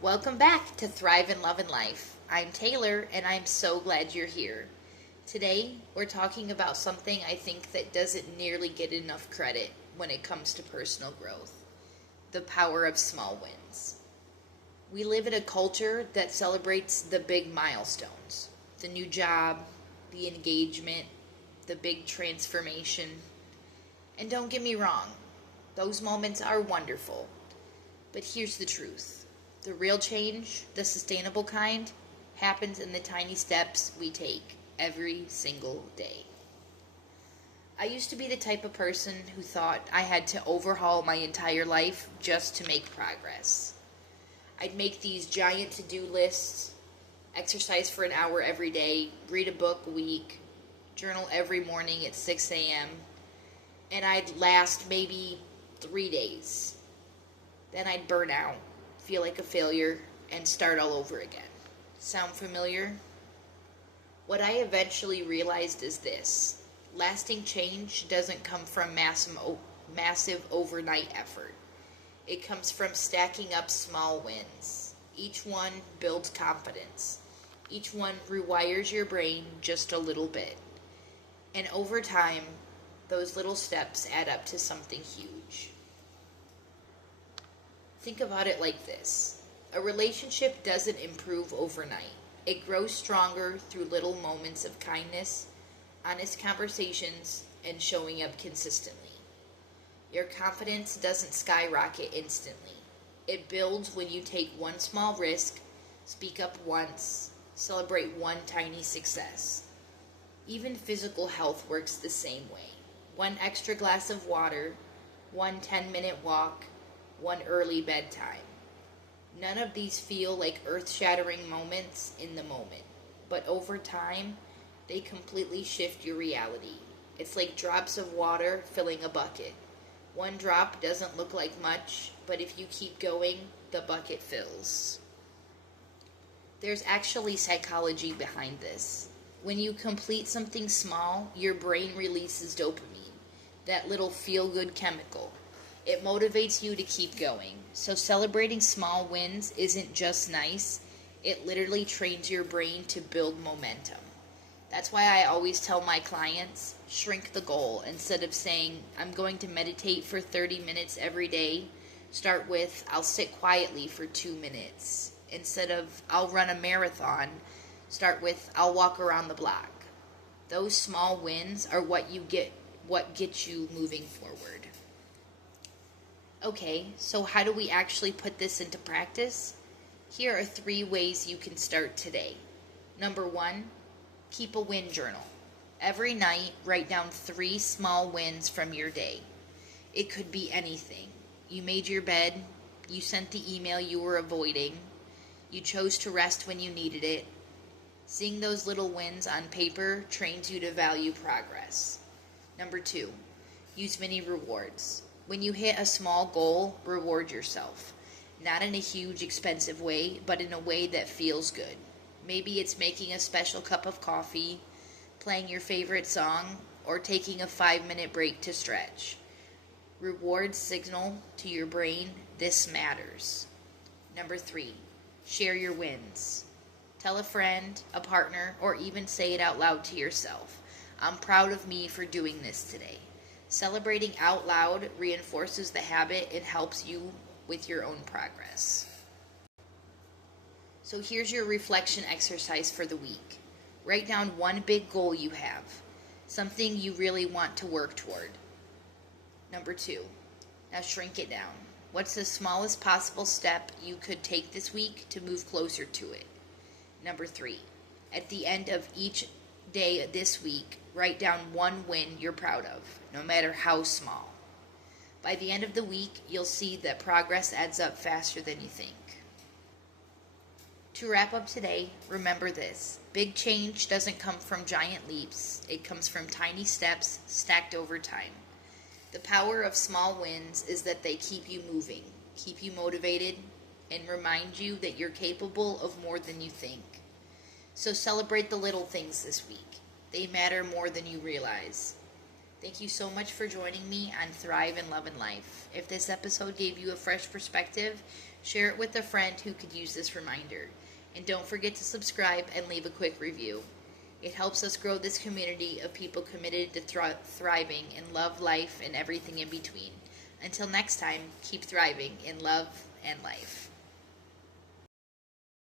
Welcome back to Thrive in Love and Life. I'm Taylor, and I'm so glad you're here. Today, we're talking about something I think that doesn't nearly get enough credit when it comes to personal growth: the power of small wins. We live in a culture that celebrates the big milestones: the new job, the engagement, the big transformation. And don't get me wrong, those moments are wonderful. But here's the truth: the real change, the sustainable kind, happens in the tiny steps we take every single day. I used to be the type of person who thought I had to overhaul my entire life just to make progress. I'd make these giant to-do lists, exercise for an hour every day, read a book a week, journal every morning at 6 a.m., and I'd last maybe 3 days. Then I'd burn out, feel like a failure, and start all over again. Sound familiar? What I eventually realized is this: lasting change doesn't come from massive overnight effort. It comes from stacking up small wins. Each one builds confidence. Each one rewires your brain just a little bit. And over time, those little steps add up to something huge. Think about it like this: a relationship doesn't improve overnight. It grows stronger through little moments of kindness, honest conversations, and showing up consistently. Your confidence doesn't skyrocket instantly. It builds when you take one small risk, speak up once, celebrate one tiny success. Even physical health works the same way. One extra glass of water, one 10-minute walk, one early bedtime. None of these feel like earth-shattering moments in the moment, but over time, they completely shift your reality. It's like drops of water filling a bucket. One drop doesn't look like much, but if you keep going, the bucket fills. There's actually psychology behind this. When you complete something small, your brain releases dopamine, that little feel-good chemical. It motivates you to keep going. So celebrating small wins isn't just nice, it literally trains your brain to build momentum. That's why I always tell my clients, shrink the goal. Instead of saying, I'm going to meditate for 30 minutes every day, start with, I'll sit quietly for 2 minutes. Instead of, I'll run a marathon, start with, I'll walk around the block. Those small wins are what gets you moving forward. Okay, so how do we actually put this into practice? Here are 3 ways you can start today. Number 1, keep a win journal. Every night, write down 3 small wins from your day. It could be anything. You made your bed, you sent the email you were avoiding, you chose to rest when you needed it. Seeing those little wins on paper trains you to value progress. Number 2, use mini rewards. When you hit a small goal, reward yourself. Not in a huge, expensive way, but in a way that feels good. Maybe it's making a special cup of coffee, playing your favorite song, or taking a 5-minute break to stretch. Rewards signal to your brain, this matters. Number 3, share your wins. Tell a friend, a partner, or even say it out loud to yourself. I'm proud of me for doing this today. Celebrating out loud reinforces the habit and helps you with your own progress. So here's your reflection exercise for the week. Write down one big goal you have, something you really want to work toward. Number 2, now shrink it down. What's the smallest possible step you could take this week to move closer to it? Number 3, at the end of each day this week, write down one win you're proud of, no matter how small. By the end of the week, you'll see that progress adds up faster than you think. To wrap up today, remember this: big change doesn't come from giant leaps, it comes from tiny steps stacked over time. The power of small wins is that they keep you moving, keep you motivated, and remind you that you're capable of more than you think. So celebrate the little things this week. They matter more than you realize. Thank you so much for joining me on Thrive in Love and Life. If this episode gave you a fresh perspective, Share it with a friend who could use this reminder. And don't forget to subscribe and leave a quick review. It helps us grow this community of people committed to thriving in love, life, and everything in between. Until next time, keep thriving in love and life.